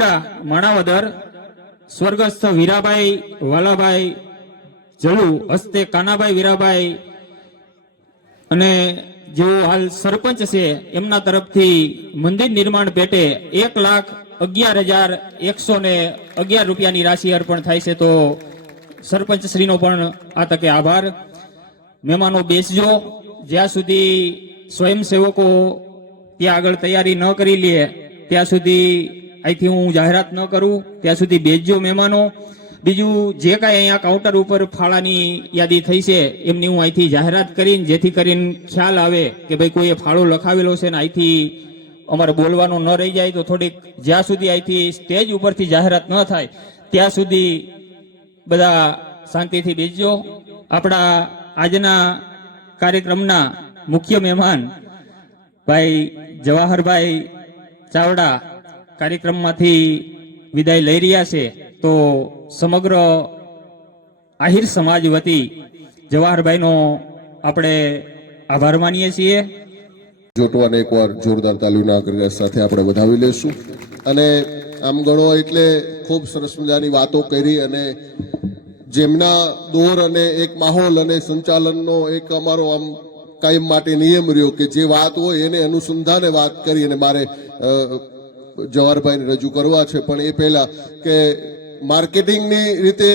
માણાવદર સ્વર્ગસ્થ વીરાભાઈ વાલાભાઈ જલુ હસ્તે કાનાભાઈ વીરાભાઈ અને જેઓ હાલ સરપંચ છે એમના તરફથી મંદિર નિર્માણ પેટે 1,11,111 રૂપિયાની રાશિ અર્પણ થાય છે। તો સરપંચ શ્રીનો પણ આ તકે આભાર। મહેમાનો બેસજો, જ્યાં સુધી સ્વયંસેવકો ત્યાં આગળ તૈયારી ન કરી લે ત્યાં સુધી અહીંથી હું જાહેરાત ન કરું, ત્યાં સુધી બેસજો મહેમાનો। બીજું જે કાંઈ અહીંયા કાઉન્ટર ઉપર ફાળાની યાદી થઈ છે એમની હું અહીંથી જાહેરાત કરીને, જેથી કરીને ખ્યાલ આવે કે ભાઈ કોઈએ ફાળો લખાવેલો છે ને અહીંથી અમારે બોલવાનું ન રહી જાય। તો થોડીક જ્યાં સુધી અહીંથી સ્ટેજ ઉપરથી જાહેરાત ન થાય ત્યાં સુધી બધા શાંતિથી બેસજો। આપણા આજના કાર્યક્રમના મુખ્ય મહેમાન ભાઈ જવાહરભાઈ ચાવડા કાર્યક્રમમાંથી વિદાય લઈ રહ્યા છે। તો સમગ્ર આહિર સમાજ વતી જવાહરભાઈનો આપણે આભાર માનીએ છીએ। જોટવાને એકવાર જોરદાર તાલીના ગરગડા સાથે આપણે વધાવી લેશું। અને આમ ગણો એટલે ખૂબ સરસ મજાની વાતો કરી અને જેમના દોર અને એક માહોલ અને સંચાલનનો એક અમારો આમ કાયમ માટે નિયમ રહ્યો કે જે વાત હોય એને અનુસંધાને વાત કરી અને મારે જવાહરભાઈને રજૂ કરવા છે। પણ એ પહેલા કે માર્કેટિંગની રીતે,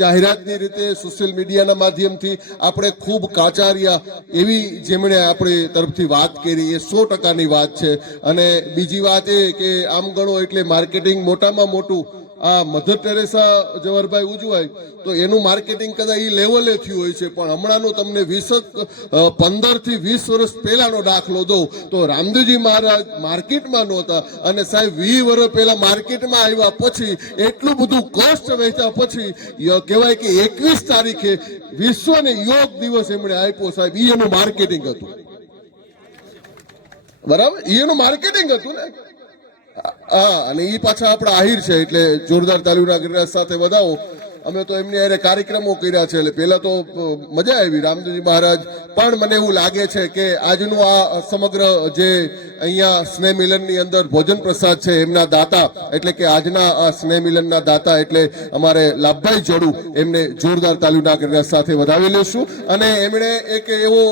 જાહેરાતની રીતે, સોશિયલ મીડિયાના માધ્યમથી આપણે ખૂબ કાચાર્યા એવી જેમણે આપણી તરફથી વાત કરી એ 100%ની વાત છે। અને બીજી વાત એ કે આમ ગણો એટલે માર્કેટિંગ મોટામાં મોટું આ મધર ટેરેસા જવાહરભાઈ ઉજવાય તો એનું માર્કેટિંગ કદાચ એ લેવલે થયું હોય છે, પણ હમણાંનો તમને 15 થી 20 વર્ષ પહેલાનો દાખલો દઉં તો રામદેવજી મહારાજ માર્કેટમાં નહોતા અને સાહેબ 20 વર્ષ પહેલા માર્કેટમાં આવ્યા પછી એટલું બધું કષ્ટ વહેતા પછી કહેવાય કે 21 તારીખે વિશ્વને યોગ દિવસ એમણે આપ્યો સાહેબ। એનું માર્કેટિંગ હતું, બરાબર, એનું માર્કેટિંગ હતું ને। હા, અને એ પાછા આપણા આહિર છે એટલે જોરદાર તાલીના ગરગડા સાથે વધાવો। અમે તો એમની હારે કાર્યક્રમો કર્યા છે એટલે પહેલા તો મજા આવી રામદેવજી મહારાજ, પણ મને એવું લાગે છે કે આજનું આ સમગ્ર જે અહીંયા સ્નેહ મિલનની અંદર ભોજન પ્રસાદ છે એમના દાતા એટલે કે આજના આ સ્નેહ મિલનના દાતા એટલે અમારે લાભભાઈ જડુ, એમને જોરદાર તાલીના ગરગડા સાથે વધાવી લેશું। અને એમણે એક એવો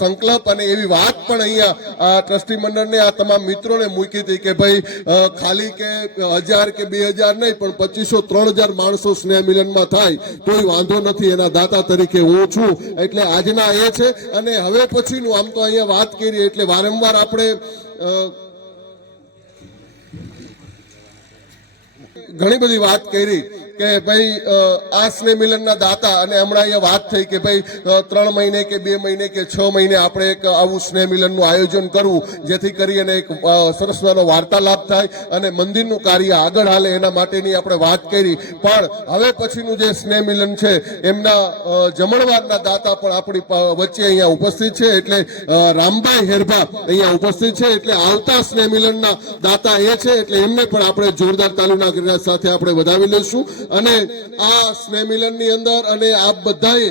સંકલ્પ અને એવી વાત પણ અહીંયા આ ટ્રસ્ટી મંડળને આ તમામ મિત્રોને મૂકી હતી કે ભાઈ ખાલી કે 1000 કે 2000 નહીં પણ 2500-3000 માણસો સ્નેહ મિલનમાં થાય તોય વાંધો નથી, એના દાતા તરીકે હું છું। એટલે આજના એ છે। અને હવે પછીનું આમ તો અહીંયા વાત કરી એટલે વારંવાર આપણે ઘણી બધી વાત કરી કે ભાઈ આ સ્નેહ મિલનના દાતા, અને હમણાં અહીંયા વાત થઈ કે ભાઈ 3 મહિને કે 2 મહિને કે 6 મહિને આપણે એક આવું સ્નેહ મિલનનું આયોજન કરવું જેથી કરીને એક સરસ મજાનો વાર્તાલાપ થાય અને મંદિરનું કાર્ય આગળ હાલે એના માટેની આપણે વાત કરી। પણ હવે પછીનું જે સ્નેહ મિલન છે એમના જમણવારના દાતા પણ આપણી વચ્ચે અહીંયા ઉપસ્થિત છે એટલે રામભાઈ હેરભા અહીંયા ઉપસ્થિત છે એટલે આવતા સ્નેહ મિલનના દાતા એ છે એટલે એમને પણ આપણે જોરદાર તાલીના ગરગડા સાથે આપણે વધાવી લઈશું। અને આ સ્નેહ મિલનની અંદર અને આ બધાએ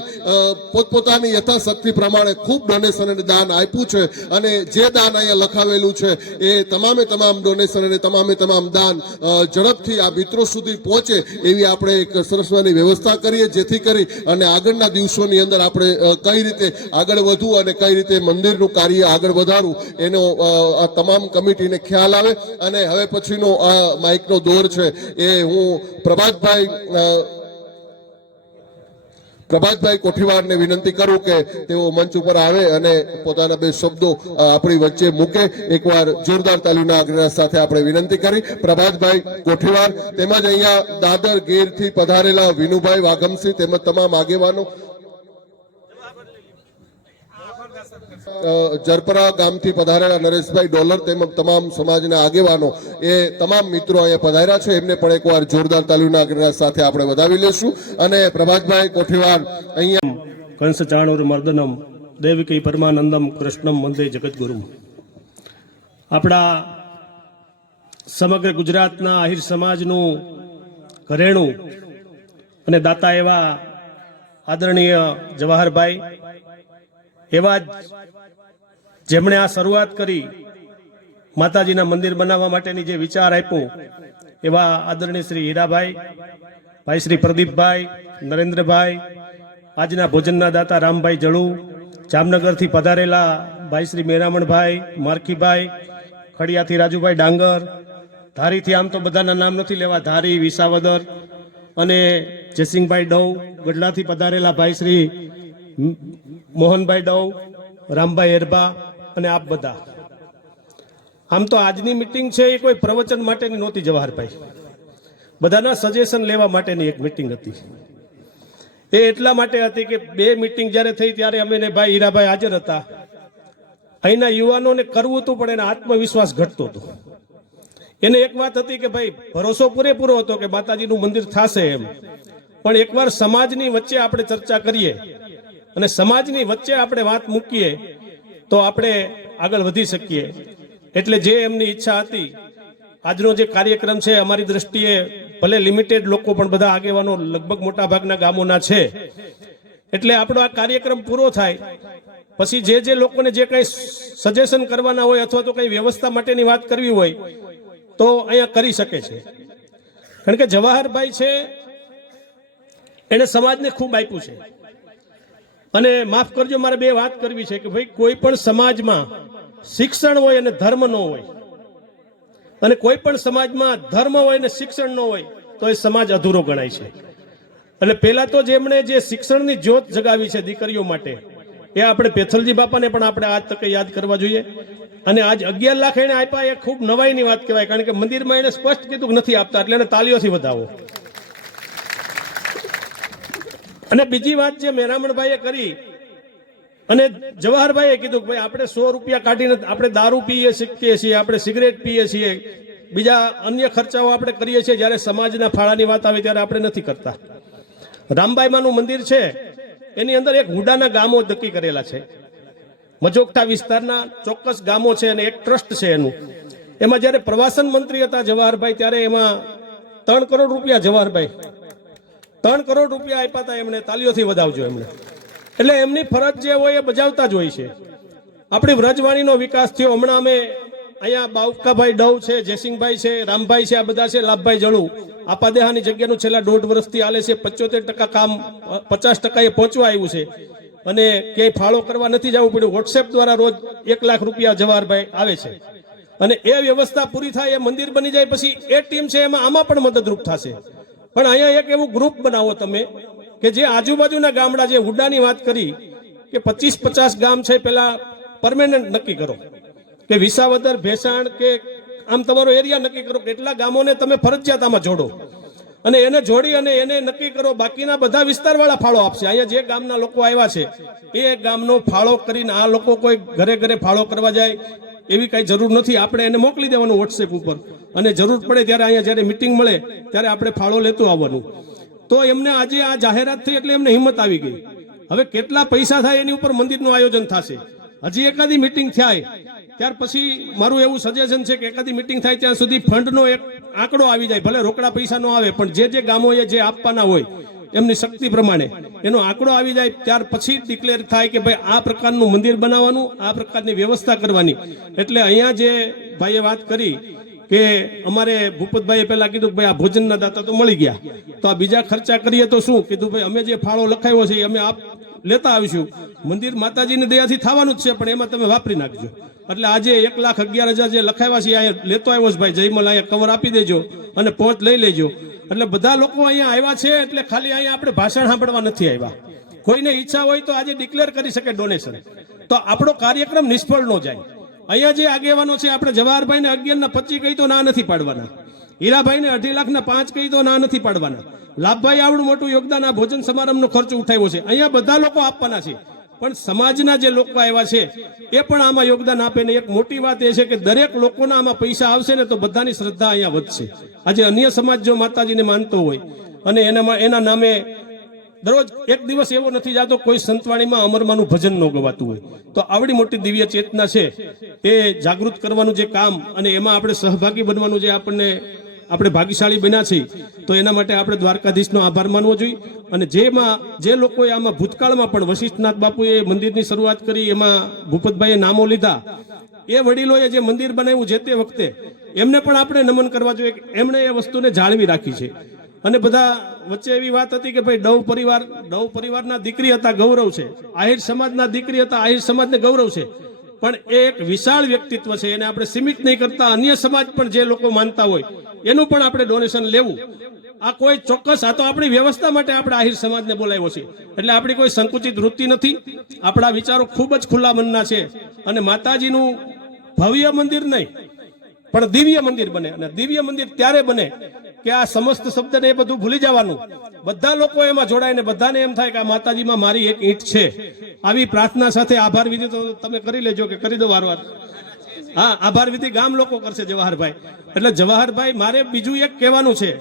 પોતપોતાની યથાશક્તિ પ્રમાણે ખૂબ ડોનેશન અને દાન આપ્યું છે અને જે દાન અહીંયા લખાવેલું છે એ તમામે તમામ ડોનેશન અને તમામે તમામ દાન ઝડપથી આ મિત્રો સુધી પહોંચે એવી આપણે એક સરસવાની વ્યવસ્થા કરીએ જેથી કરી અને આગળના દિવસોની અંદર આપણે કઈ રીતે આગળ વધવું અને કઈ રીતે મંદિરનું કાર્ય આગળ વધારવું એનો આ તમામ કમિટીને ખ્યાલ આવે। અને હવે પછીનો આ માઇકનો દોર છે એ હું પ્રભાતભાઈ કોઠીવારને વિનંતી કરું કે તેઓ મંચ ઉપર આવે અને પોતાના 2 શબ્દો આપણી વચ્ચે મૂકે। એકવાર જોરદાર તાલીના ગરગડા સાથે આપણે વિનંતી કરી પ્રભાતભાઈ કોઠીવાર તેમજ અહીંયા દાદર ગીરથી પધારેલા વિનુભાઈ વાઘમસિંહ તેમજ તમામ આગેવાનો, જરપરા ગામથી પધારેલા નરેશભાઈ ડોલર તેમજ તમામ સમાજના આગેવાનો એ તમામ મિત્રો અહીંયા પધાર્યા છે એમને પણ એકવાર જોરદાર તાલીના ગરગડા સાથે આપણે વધાવી લેશું। અને પ્રભાતભાઈ કોઠીવાર અહીંયા કંસ ચાણુર મર્દનમ દેવકી પરમાનંદમ કૃષ્ણમ વંદે જગતગુરુમ। આપણા સમગ્ર ગુજરાતના આહિર સમાજનું ઘરેણું અને દાતા એવા આદરણીય જવાહરભાઈ, એવા જ જેમણે આ શરૂઆત કરી માતાજીના મંદિર બનાવવા માટેની જે વિચાર આપ્યો એવા આદરણીય શ્રી હીરાભાઈ, ભાઈ શ્રી પ્રદીપભાઈ, નરેન્દ્રભાઈ, આજના ભોજનના દાતા રામભાઈ જળુ, જામનગરથી પધારેલા ભાઈ શ્રી મેરામણભાઈ, મારખીભાઈ, ખડિયાથી રાજુભાઈ ડાંગર, ધારીથી આમ તો બધાના નામ નથી લેવા, ધારી, વિસાવદર અને જયસિંહભાઈ ડવ, ગઢડાથી પધારેલા ભાઈ શ્રી મોહનભાઈ ડવ, રામભાઈ એરબા અને આપ બધા. આમ તો આજની મિટિંગ છે એ કોઈ પ્રવચન માટેની નહોતી જવાહરભાઈ, બધાના સજેશન લેવા માટેની એક મિટિંગ હતી. એ એટલા માટે હતી કે બે મિટિંગ જ્યારે થઈ ત્યારે અમે ને ભાઈ હીરાભાઈ હાજર હતા. અહીંના યુવાનોને કરવું હતું પણ એનો આત્મવિશ્વાસ ઘટતો હતો. એને એક વાત હતી કે ભાઈ ભરોસો પૂરેપૂરો હતો કે માતાજીનું મંદિર થશે એમ, પણ એકવાર સમાજની વચ્ચે આપણે ચર્ચા કરીએ અને સમાજની વચ્ચે આપણે વાત મૂકીએ તો આપણે આગળ વધી શકીએ. એટલે જે એમની ઈચ્છા હતી, આજનો જે કાર્યક્રમ છે અમારી દ્રષ્ટિએ ભલે લિમિટેડ લોકો પણ બધા આગેવાનો લગભગ મોટા ભાગના ગામોના છે, એટલે આપણો આ કાર્યક્રમ પૂરો થાય પછી જે લોકોને જે કંઈ સજેશન કરવાના હોય અથવા તો કંઈ વ્યવસ્થા માટેની વાત કરવી હોય તો અહીંયા કરી શકે છે. કારણ કે જવાહરભાઈ છે એને સમાજને ખૂબ આપ્યું છે. અને માફ કરજો, મારે બે વાત કરવી છે કે ભાઈ કોઈ પણ સમાજમાં શિક્ષણ હોય અને ધર્મ ન હોય, અને કોઈ પણ સમાજમાં ધર્મ હોય અને શિક્ષણ ન હોય તો એ સમાજ અધૂરો ગણાય છે. એટલે પહેલા તો જેમણે જે શિક્ષણની જ્યોત જગાવી છે દીકરીઓ માટે, એ આપણે પેથલજી બાપાને પણ આપણે આજ તકે યાદ કરવા જોઈએ. અને આજ 11 લાખ એને આપ્યા એ ખૂબ નવાઈની વાત કહેવાય, કારણ કે મંદિરમાં એને સ્પષ્ટ કીધું કે નથી આપતા, એટલે એને તાલીઓથી વધાવો. અને બીજી વાત જે મેરામણભાઈએ કરી અને જવાહરભાઈએ કીધું કે ભાઈ આપણે 100 રૂપિયા કાઢીને આપણે દારૂ પીએ શકીએ છીએ, આપણે સિગરેટ પીએ છીએ, બીજા અન્ય ખર્ચાઓ આપણે કરીએ છીએ, જ્યારે સમાજના ફાળાની વાત આવે ત્યારે આપણે નથી કરતા. રામબાઈમાનું મંદિર છે એની અંદર એક હુડાના ગામો નક્કી કરેલા છે, મજોગઠા વિસ્તારના ચોક્કસ ગામો છે અને એક ટ્રસ્ટ છે એનું. એમાં જ્યારે પ્રવાસન મંત્રી હતા જવાહરભાઈ ત્યારે એમાં 3 કરોડ રૂપિયા જવાહરભાઈ 3 કરોડ રૂપિયા આપ્યા હતા એમણે. તાલીઓથી વધાવજો એમને. એટલે એમની ફરજ જે હોય એ બજાવતા જ હોય છે. આપણી વ્રજવાણીનો વિકાસ થયો. હમણાં અમે અહીંયા બાવકાભાઈ ડવ છે, જયસિંહભાઈ છે, રામભાઈ છે, આ બધા છે, લાભભાઈ જળુ, આપાદેહાની જગ્યાનું છેલ્લા 1.5 વર્ષથી હાલે છે. 75% કામ 50% એ પહોંચવા આવ્યું છે અને ક્યાંય ફાળો કરવા નથી જવું પડ્યું. વોટ્સએપ દ્વારા રોજ 1 લાખ રૂપિયા જવાહરભાઈ આવે છે. અને એ વ્યવસ્થા પૂરી થાય, એ મંદિર બની જાય પછી એ ટીમ છે એમાં આમાં પણ મદદરૂપ થશે. પણ અહીંયા એક એવું ગ્રુપ બનાવો તમે કે જે આજુબાજુના ગામડા, જે હુડાની વાત કરી કે 25-50 ગામ છે, પેલા પરમેનન્ટ નક્કી કરો કે વિસાવદર, ભેસાણ કે આમ તમારો એરિયા નક્કી કરો, કેટલા ગામોને તમે ફરજિયાત આમાં જોડો અને એને જોડી અને એને નક્કી કરો. બાકીના બધા વિસ્તારવાળા ફાળો આપશે. અહીંયા જે ગામના લોકો આવ્યા છે એ ગામનો ફાળો કરીને આ લોકો કોઈ ઘરે ઘરે ફાળો કરવા જાય એવી કઈ જરૂર નથી. આપણે એને મોકલી દેવાનું વોટ્સએપ ઉપર, અને જરૂર પડે ત્યારે અહીંયા જ્યારે મિટિંગ મળે ત્યારે આપણે ફાળો લેતું આવવાનું. તો એમને આજે આ જાહેરાત થઈ એટલે એમને હિંમત આવી ગઈ. હવે કેટલા પૈસા થાય એની ઉપર મંદિરનું આયોજન થશે. હજી એકાદી મિટિંગ થાય ત્યાર પછી મારું એવું સજેશન છે કે એકાદી મિટિંગ થાય ત્યાં સુધી ફંડનો એક આંકડો આવી જાય. ભલે રોકડા પૈસા ન આવે, પણ જે ગામોએ જે આપવાના હોય એમની શક્તિ પ્રમાણે એનો આંકડો આવી જાય ત્યાર પછી ડિક્લેર થાય કે ભાઈ આ પ્રકારનું મંદિર બનાવવાનું, આ પ્રકારની વ્યવસ્થા કરવાની. એટલે અહીંયા જે ભાઈએ વાત કરી કે અમારે ભૂપતભાઈએ પહેલા કીધું કે ભાઈ આ ભોજનના દાતા તો મળી ગયા, તો આ બીજા ખર્ચા કરીએ તો શું? કીધું ભાઈ અમે જે ફાળો લખાયો છે અમે આપ લેતા આવીશું. મંદિર માતાજીની દયાથી થવાનું જ છે, પણ એમાં તમે વાપરી નાખજો. એટલે આજે 1,11,000 જે લખાવ્યા છે અહીંયા લેતો આવ્યો છે ભાઈ જયમલ, અહીંયા કવર આપી દેજો અને પહોંચ લઈ લેજો. એટલે બધા લોકો અહીંયા આવ્યા છે, એટલે ખાલી અહીંયા આપણે ભાષણ સાંભળવા નથી આવ્યા. કોઈને ઈચ્છા હોય તો આજે ડિક્લેર કરી શકે ડોનેશન, તો આપણો કાર્યક્રમ નિષ્ફળ ન જાય. અહીંયા જે આગેવાનો છે આપણે જવાહરભાઈને 11,25 કહી તો ના નથી પાડવાના, હીરાભાઈને 2.5 લાખના 5 કહી તો ના નથી પાડવાના, લાભભાઈ આવડું મોટું યોગદાન આ ભોજન સમારંભનો ખર્ચ ઉઠાવ્યો છે. અહીંયા બધા લોકો આપવાના છે, પણ સમાજના જે લોકો આવ્યા છે એ પણ આમાં યોગદાન આપે. ને એક મોટી વાત એ છે કે દરેક લોકોના આમાં પૈસા આવશે ને તો બધાની શ્રદ્ધા અહીંયા વધશે. આજે અન્ય સમાજ જો માતાજીને માનતો હોય અને એના નામે દરરોજ એક દિવસ એવો નથી જતો કોઈ સંતવાણીમાં અમરમાનું ભજન ન ગવાતું હોય, તો આવડી મોટી દિવ્ય ચેતના છે એ જાગૃત કરવાનું જે કામ અને એમાં આપણે સહભાગી બનવાનું જે આપણે ભાગીશાળી બન્યા છીએ, તો એના માટે આપણે દ્વારકાધીશનો આભાર માનવો જોઈએ. અને જે લોકોએ આમાં ભૂતકાળમાં પણ વશિષ્ઠનાથ બાપુએ મંદિરની શરૂઆત કરી, એમાં ભૂપતભાઈએ નામો લીધા, એ વડીલોએ જે મંદિર બનાવ્યું જે તે વખતે એમને પણ આપણે નમન કરવા જોઈએ કે એમણે એ વસ્તુને જાળવી રાખી છે. અને બધા વચ્ચે એવી વાત હતી કે ભાઈ ડવ પરિવારના દીકરી હતા, ગૌરવ છે. આહિર સમાજના દીકરી હતા, આહિર સમાજને ગૌરવ છે. પણ એ એક વિશાળ વ્યક્તિત્વ છે, એને આપણે સીમિત નહીં કરતા. અન્ય સમાજ પણ જે લોકો માનતા હોય એનું પણ આપણે ડોનેશન લેવું. આ કોઈ ચોક્કસ, આ તો આપણી વ્યવસ્થા માટે આપણે આહિર સમાજને બોલાવ્યો છે. એટલે આપણી કોઈ સંકુચિત વૃત્તિ નથી. આપણા વિચારો ખૂબ જ ખુલ્લા મનના છે. અને માતાજીનું ભવ્ય મંદિર નહીં પણ દિવ્ય મંદિર બને. અને દિવ્ય મંદિર ત્યારે બને કે આ સમસ્ત શબ્દને એ બધું ભૂલી જવાનું, બધા લોકો એમાં જોડાય ને બધાને એમ થાય કે આ માતાજીમાં મારી એક ઈંટ છે. આવી પ્રાર્થના સાથે આભાર વિધિ તો તમે કરી લેજો કે કરી દો વારવાર. હા, આભાર વિધિ ગામ લોકો કરશે જવાહરભાઈ. એટલે જવાહરભાઈ, મારે બીજું એક કહેવાનું છે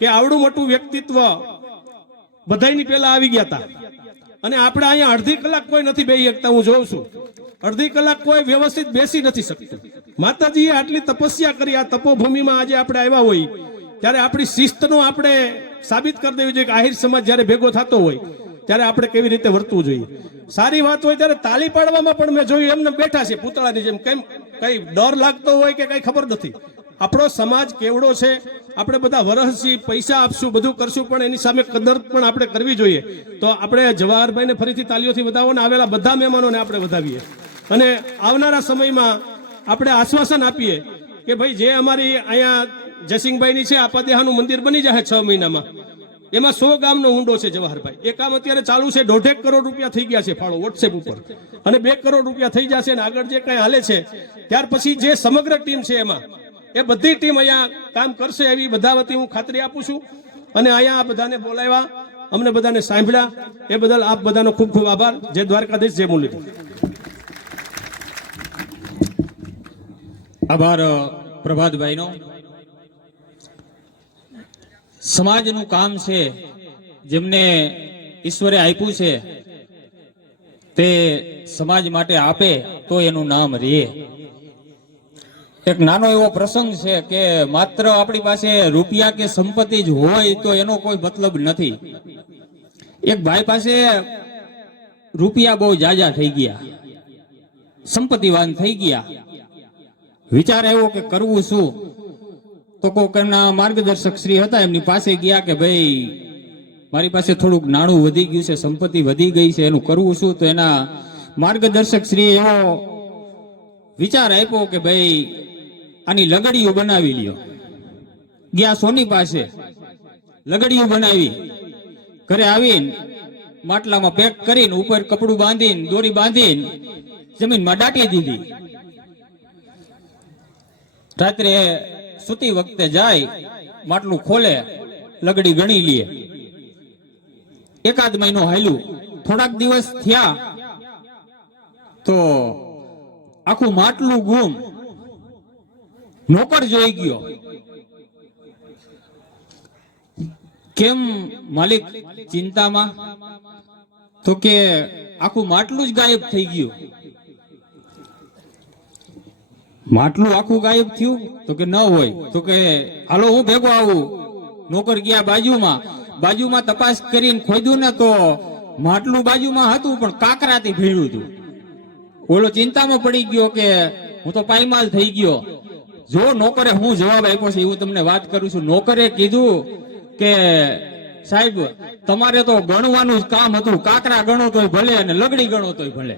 કે આવડું મોટું વ્યક્તિત્વ બધાની પહેલા આવી ગયા હતા અને આપણે અહીંયા અડધી કલાક કોઈ નથી બેસી શકતા. હું જોઉં છું અડધી કલાક કોઈ વ્યવસ્થિત બેસી નથી શકતું. માતાજીએ આટલી તપસ્યા કરી, આ તપોભૂમિમાં આજે આપણે આવ્યા હોય ત્યારે આપણી શિસ્તનો આપણે સાબિત કરી દેવી જોઈએ કે આહિર સમાજ જ્યારે ભેગો થતો હોય ત્યારે આપણે કેવી રીતે વર્તવું જોઈએ. સારી વાત હોય ત્યારે તાળી પાડવામાં પણ મેં જોયું એમને બેઠા છે પૂતળાની જેમ. કેમ કઈ ડર લાગતો હોય કે કઈ ખબર નથી. આપણો સમાજ કેવડો છે, આપણે બધા વરસથી પૈસા આપશું, બધું કરશું, પણ એની સામે કદર પણ આપણે કરવી જોઈએ. તો આપણે જવાહરભાઈને ફરીથી તાલીઓથી વધાવો ને આવેલા બધા મહેમાનોને આપણે વધાવીએ અને આવનારા સમયમાં આપણે આશ્વાસન આપીએ કે ભાઈ જે અમારી અહીંયા જયસિંહભાઈની છે આપાદેહાનું મંદિર બની જાય 6 મહિનામાં, એમાં 100 ગામનો ઊંડો છે જવાહરભાઈ. એ કામ અત્યારે ચાલુ છે. 1.5 કરોડ રૂપિયા થઈ ગયા છે ફાળો વોટ્સએપ ઉપર, અને 2 કરોડ રૂપિયા થઈ જશે. અને આગળ જે કઈ હાલે છે ત્યાર પછી જે સમગ્ર ટીમ છે એમાં એ બધી ટીમ અહીંયા કામ કરશે એવી બધા વતી હું ખાતરી આપું છું. અને અહીંયા આ બધાને બોલાવ્યા, અમને બધાને સાંભળ્યા, એ બદલ આપ બધાનો ખૂબ ખૂબ આભાર. જય દ્વારકાધીશ, જય મુરલીધર. આભાર પ્રભાતભાઈનો. સમાજનું કામ છે, જેમને ઈશ્વરે આપ્યું છે તે સમાજ માટે આપે તો એનું નામ રહે. એક નાનો એવો પ્રસંગ છે કે માત્ર આપણી પાસે રૂપિયા કે સંપત્તિ જ હોય તો એનો કોઈ મતલબ નથી. એક ભાઈ પાસે રૂપિયા બહુ જાજા થઈ ગયા, સંપત્તિવાન થઈ ગયા. વિચાર આવ્યો કે કરવું શું? તો કોઈક એમના માર્ગદર્શક શ્રી હતા, એમની પાસે ગયા કે ભાઈ મારી પાસે થોડુંક નાણું વધી ગયું છે, સંપત્તિ વધી ગઈ છે, એનું કરવું શું? તો એના માર્ગદર્શક શ્રી એવો વિચાર આપ્યો કે ભાઈ આની લગડીઓ બનાવી લ્યો. ગયા સોની પાસે, લગડીઓ બનાવી, ઘરે આવીને માટલામાં પેક કરીને ઉપર કપડું બાંધીને દોરી બાંધીને જમીનમાં દાટી દીધી. રાત્રે સુતી વખતે જાય, માટલું ખોલે, લગડી ગણી લે. એકાદ મહિનો હાલ્યું. થોડાક દિવસ થયા તો આખું માટલું ગુમ. નોકર જોઈ ગયો. કેમ માલિક ચિંતામાં? તો કે આખું માટલું જ ગાયબ થઈ ગયું. માટલું આખું ગાયબ થયું? તો કે ન હોય. તો કે હાલો હું ભેગો આવું. નોકર ગયા બાજુમાં તપાસ કરીને ખોદ્યું ને તો માટલું બાજુમાં હતું પણ કાકરાથી ભીડ્યું હતું. ઓલો ચિંતામાં પડી ગયો કે હું તો પાયમાલ થઈ ગયો. જો નોકરે હું જવાબ આપ્યો છે એવું તમને વાત કરું છું. નોકરે કીધું કે સાહેબ તમારે તો ગણવાનું જ કામ હતું, કાકરા ગણો તોય ભલે અને લગડી ગણો તોય ભલે.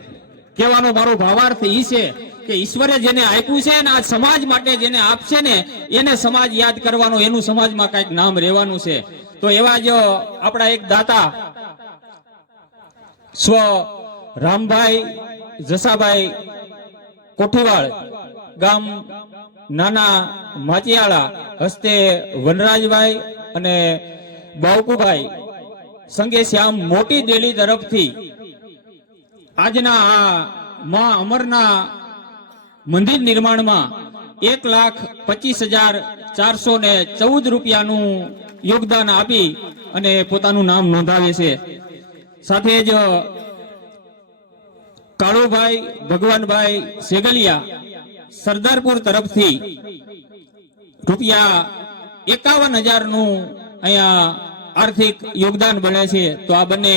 કહેવાનો મારો ભાવાર્થ ઈ છે કે ઈશ્વરે જેને આપ્યું છે ને આ સમાજ માટે જેને આપશે ને એને સમાજ યાદ કરવાનો, એનું સમાજમાં કઈક નામ રહેવાનું છે. તો એવા જ આપણા એક દાતા સ્વ રામભાઈ જસાભાઈ કોઠીવાળ, ગામ નાના માચિયાળા, હસ્તે વનરાજભાઈ અને બાવકુભાઈ સંગે શ્યામ મોટી દેલી તરફથી આજના આ માં અમરના મંદિર નિર્માણમાં 1,25,414 રૂપિયાનું યોગદાન આપી અને પોતાનું નામ નોંધાવે છે. સાથે જ કાળુભાઈ ભગવાનભાઈ સેગલિયા સરદારપુર તરફથી રૂપિયા 51,000 નું અહીંયા આર્થિક યોગદાન બને છે. તો આ બંને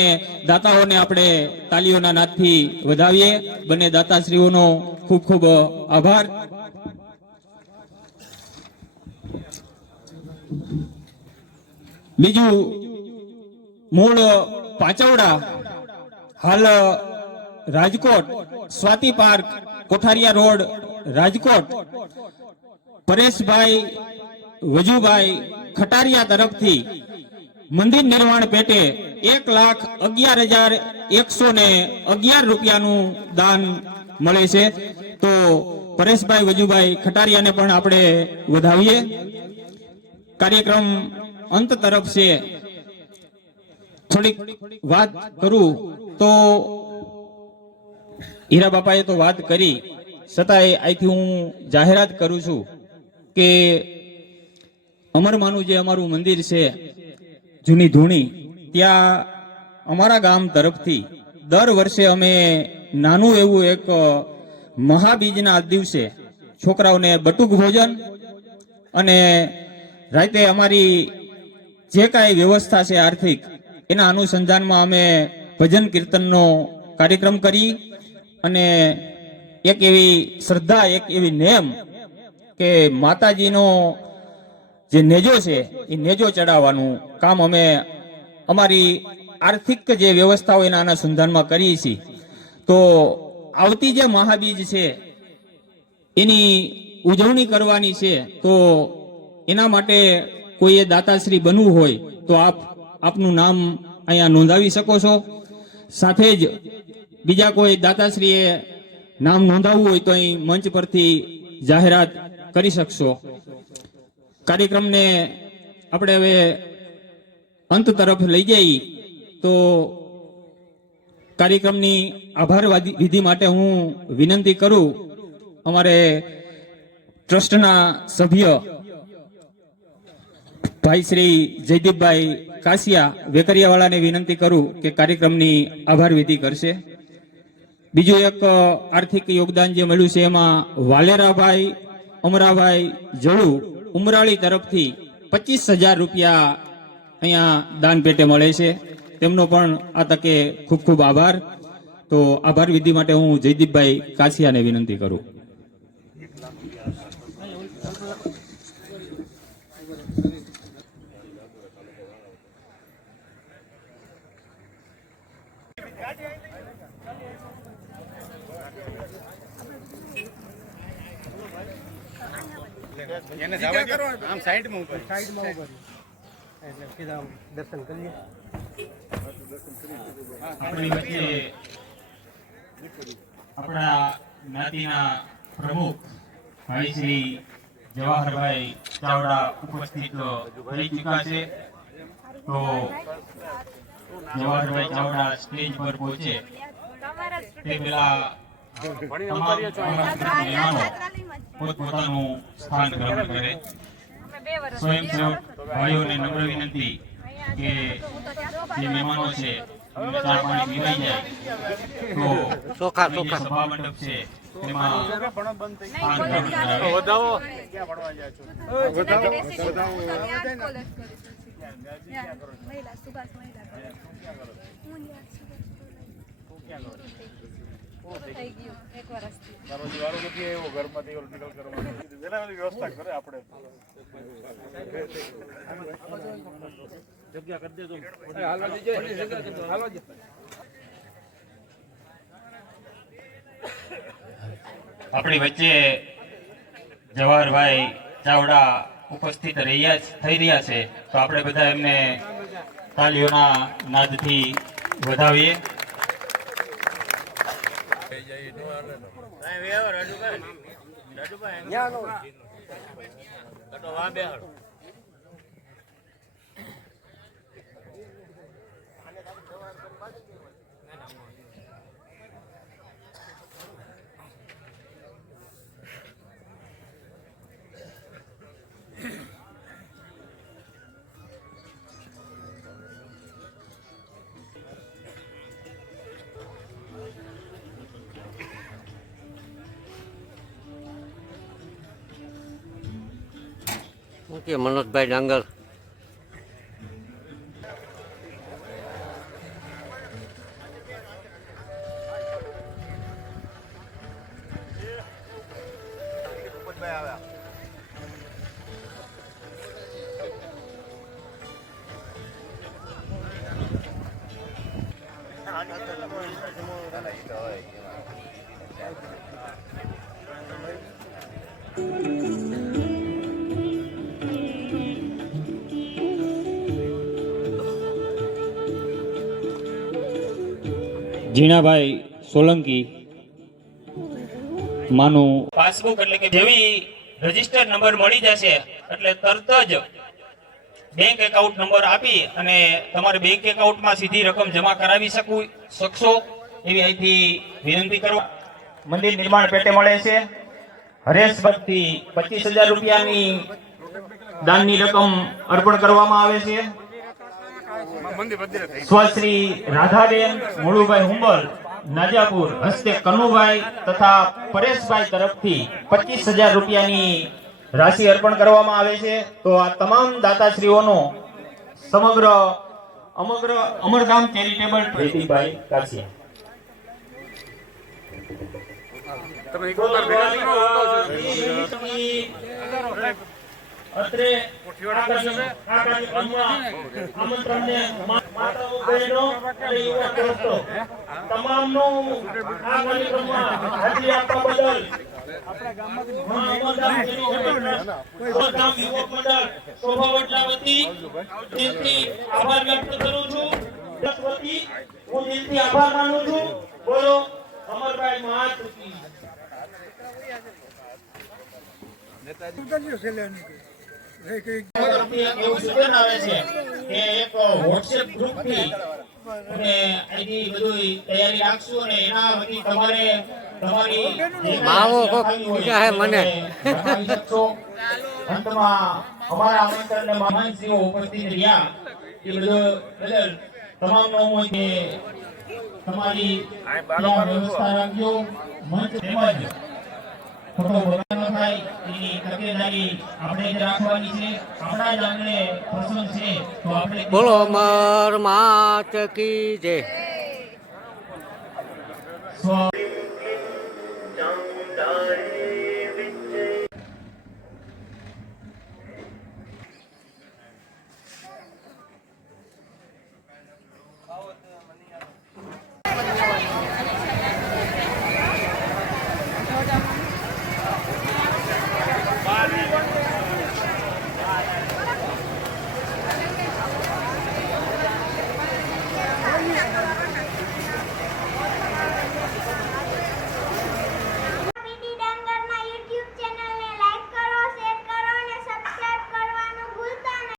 દાતાઓને આપણે તાલીઓના નાદથી વધાવીએ. બંને દાતાશ્રીઓનો ખૂબ ખૂબ આભાર. બીજું મૂળ પાંચવડા, હાલ રાજકોટ, સ્વાતિ પાર્ક, કોઠારિયા રોડ, રાજકોટ, પરેશભાઈ વજુભાઈ ખટારિયા તરફથી મંદિર નિર્માણ પેટે 1,11,111 રૂપિયાનું દાન મળે છે. તો પરેશભાઈ વજુભાઈ ખટારિયાને પણ આપણે વધાવીએ. કાર્યક્રમ અંત તરફ છે. થોડીક વાત કરું તો હીરા બાપાએ તો વાત કરી, છતાંય અહીંથી હું જાહેરાત કરું છું કે અમરમાનું જે અમારું મંદિર છે જૂની ધૂણી, ત્યાં અમારા ગામ તરફથી દર વર્ષે અમે નાનું એવું એક મહાબીજના દિવસે છોકરાઓને બટુક ભોજન અને રાતે અમારી જે કાંઈ વ્યવસ્થા છે આર્થિક, એના અનુસંધાનમાં અમે ભજન કીર્તનનો કાર્યક્રમ કરી અને એક એવી શ્રદ્ધા, એક એવી નેમ કે માતાજીનો જે નેજો છે એ નેજો ચડાવવાનું કામ અમે અમારી આર્થિક જે વ્યવસ્થાઓ એના અનુસંધાનમાં કરીએ છીએ. તો આવતી જે મહાબીજ છે એની ઉજવણી કરવાની છે. તો એના માટે કોઈએ દાતાશ્રી બનવું હોય તો આપનું નામ અહીંયા નોંધાવી શકો છો. સાથે જ બીજા કોઈ દાતાશ્રીએ નામ નોંધાવવું હોય તો અહીં મંચ પરથી જાહેરાત કરી શકશો. કાર્યક્રમને આપણે હવે અંત તરફ લઈ જઈ. તો કાર્યક્રમની આભાર વિધિ માટે હું વિનંતી કરું અમારે ટ્રસ્ટના સભ્ય ભાઈ શ્રી જયદીપભાઈ કાસિયા વેકરિયાવાળાને વિનંતી કરું કે કાર્યક્રમની આભાર વિધિ કરશે. બીજું એક આર્થિક યોગદાન જે મળ્યું છે એમાં વાલેરાભાઈ અમરાભાઈ જળુ ઉમરાળી તરફથી 25,000 રૂપિયા અહીંયા દાન પેટે મળે છે. તેમનો પણ આ તકે ખૂબ ખૂબ આભાર. તો આભાર વિધિ માટે હું જયદીપભાઈ કાસિયાને વિનંતી કરું. આમ સાઈડમાં ઉભા એટલે સીધા આમ દર્શન કરીએ. આપણી વચ્ચે આપણા જ્ઞાતિના પ્રમુખ ભાઈ શ્રી જવાહરભાઈ ચાવડા ઉપસ્થિત થઈ ચૂક્યા છે. તો જવાહરભાઈ ચાવડા સ્ટેજ પર પહોંચે તે પહેલા પોતપોતાનું સ્થાન ગ્રહણ કરે. સ્વયંસેવક ભાઈઓને નમ્ર વિનંતી કે જે મહેમાનો છે ચા પાણી પીવાઈ જાય તો સભા મંડપ છે તેમાં સ્થાન ગ્રહણ કરાવે. આપણી વચ્ચે જવાહરભાઈ ચાવડા ઉપસ્થિત થઈ રહ્યા છે. તો આપણે બધા એમને તાલીઓના નાદથી વધાવીએ. ઓકે, મનોજભાઈ ડાંગર. જીણાભાઈ સોલંકી માનું પાસબુક એટલે કે જેવી રજીસ્ટર નંબર મળી જશે એટલે તરત જ બેંક એકાઉન્ટ નંબર આપી અને તમારે બેંક એકાઉન્ટમાં સીધી રકમ જમા કરાવી શકશો એવી અહીંથી વિનંતી કરવા. મંદિર નિર્માણ પેટે મળે છે. હરેશ ભક્તિ 25,000 રૂપિયાની દાનની રકમ અર્પણ કરવામાં આવે છે. સ્વશ્રી રાધાબેન મુળુભાઈ હુંબલ નાજાપુર હસ્તે કનુભાઈ તથા પરેશભાઈ તરફથી 25,000 રૂપિયાની રાશિ અર્પણ કરવામાં આવે છે. તો આ તમામ દાતાશ્રીઓનો સમગ્ર અમરગામ ચેરિટેબલ જયદીપભાઈ કાસિયા. અત્રે આ કાર્યક્રમમાં આમંત્રણને માતાઓ બહેનો અને યુવા દોસ્તો તમામનું આ કાર્યક્રમમાં હાજરી આપવા બદલ આપણા ગામ યુવક મંડળ શોભા વડલા વતી દિલથી આભાર વ્યક્ત કરું છું. વતી હું દિલથી આભાર માનું છું. બોલો અમરભાઈ મહાત કી એવું સૂચન આવે છે કે એક WhatsApp ગ્રુપથી અને અહીંથી બધું તૈયારી રાખશું અને એના વતી તમારે તમારી માવો કોક બીજા હે મને. અંતમાં અમારા આમંત્રણને મહેમાનશ્રીઓ ઉપસ્થિત રહ્યા એ બદલ તમામનો હું કે તમારી ત્યાં વ્યવસ્થા રાખજો. મંચ તેમજ ખોટો બગાડ ન થાય એની તકેદારી આપણે જ રાખવાની છે. આપણા જ આંગણે પ્રસંગ છે તો આપણે બોલો અમર માત કી જય. સ્વ